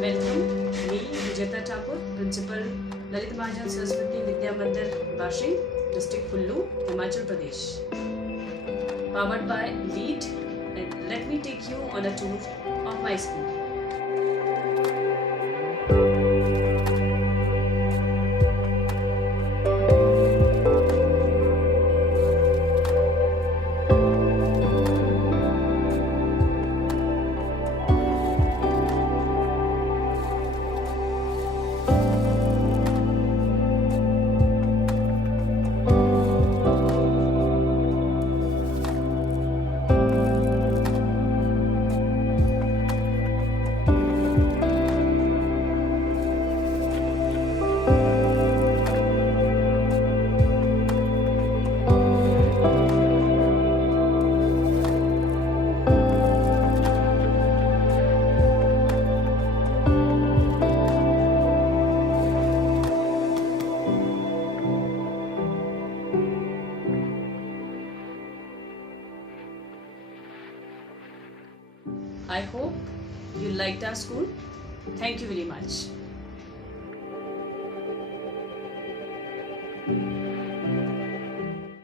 Welcome, me, Vidya Principal, Lalit Mahajan Saraswati Vidya Mandir, Bashing, District Kullu, Himachal Pradesh. Powered by Lead, and let me take you on a tour of my school. I hope you liked our school. Thank you very much.